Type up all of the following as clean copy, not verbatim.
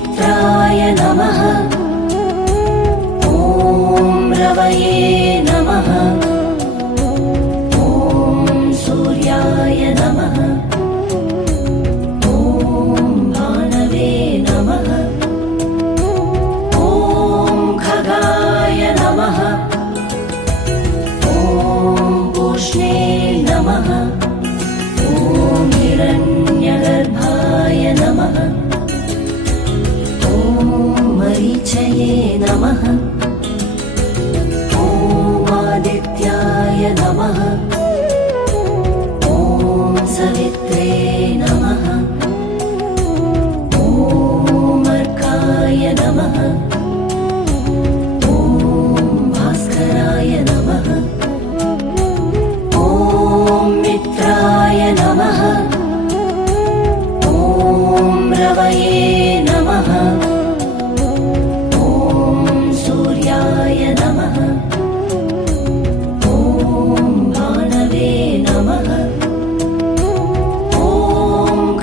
मित्राय नमः। ॐ रवये नमः। ॐ सूर्याय नमः। ॐ भानवे नमः। ॐ खगाय नमः। ॐ पूष्णे नमः। ॐ हिरण्यगर्भाय नमः। ॐ मरीचये नमः। ॐ आदित्याय नमः। ॐ सवित्रे नमः। ॐ अर्काय नमः। ॐ भास्कराय नमः। ॐ मित्राय नमः। ॐ रवये नमः। ॐ सूर्याय नमः। ॐ भानवे नमः। ॐ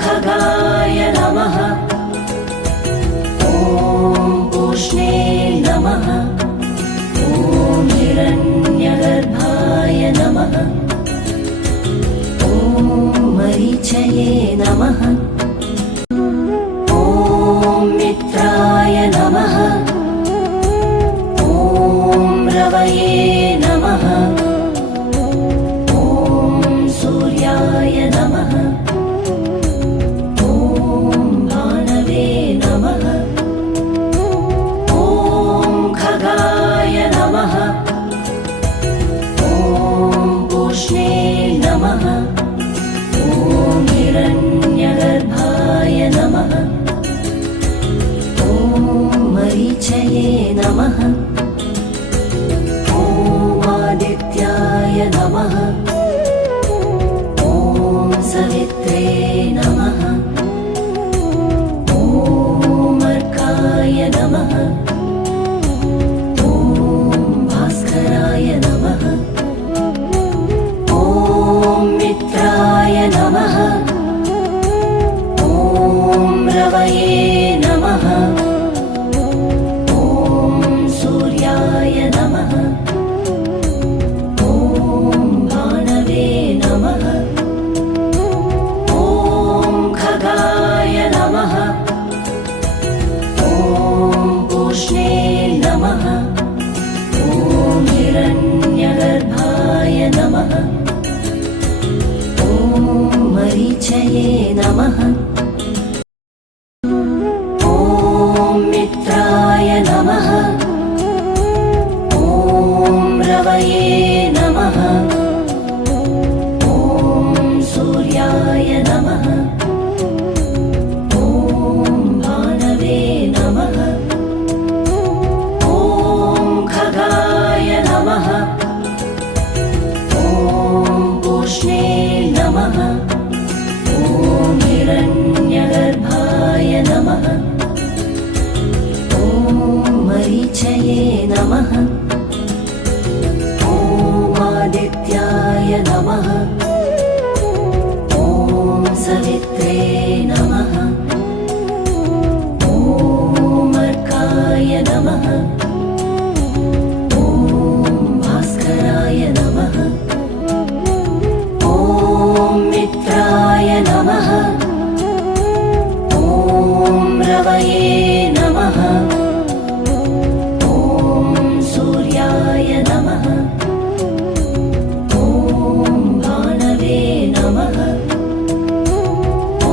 खगाय नमः। ॐ पूष्णे नमः। ॐ हिरण्यगर्भाय नमः। ॐ मरीचये नमः। ॐ मित्राय नमः। ॐ रवये नमः। ॐ सूर्याय नमः। ॐ भानवे नमः। ॐ खगाय नमः। ॐ पूष्णे नमः। ॐ हिरण्यगर्भाय नमः। ॐ मरीचये नमः। ॐ आदित्याय नमः। ॐ सवित्रे नमः। ॐ अर्काय नमः। ॐ भास्कराय नमः। ॐ मित्राय नमः। ॐ रवये नमः। ॐ सूर्याय नमः। ॐ भानवे नमः। ॐ खगाय नमः। ॐ पूष्णे नमः। ॐ हिरण्यगर्भाय नमः। ॐ मरीचये नमः। ॐ मित्राय नमः। ॐ रवये नमः। ॐ सूर्याय नमः। ॐ भानवे नमः। ॐ खगाय नमः। ॐ पूष्णे नमः। ॐ हिरण्यगर्भाय नमः। ॐ मरीचये नमः। ॐ आदित्याय नमः। ॐ सवित्रे नमः। ॐ अर्काय नमः। ॐ भास्कराय नमः। ॐ मित्राय नमः। ॐ रवये नमः। ॐ सूर्याय नमः। ॐ भानवे नमः। ॐ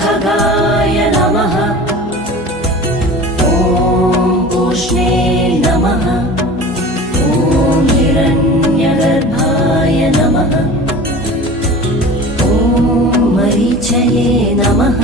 खगाय नमः। ॐ पूष्णे नमः। ॐ हिरण्यगर्भाय नमः। ॐ मरीचये नमः।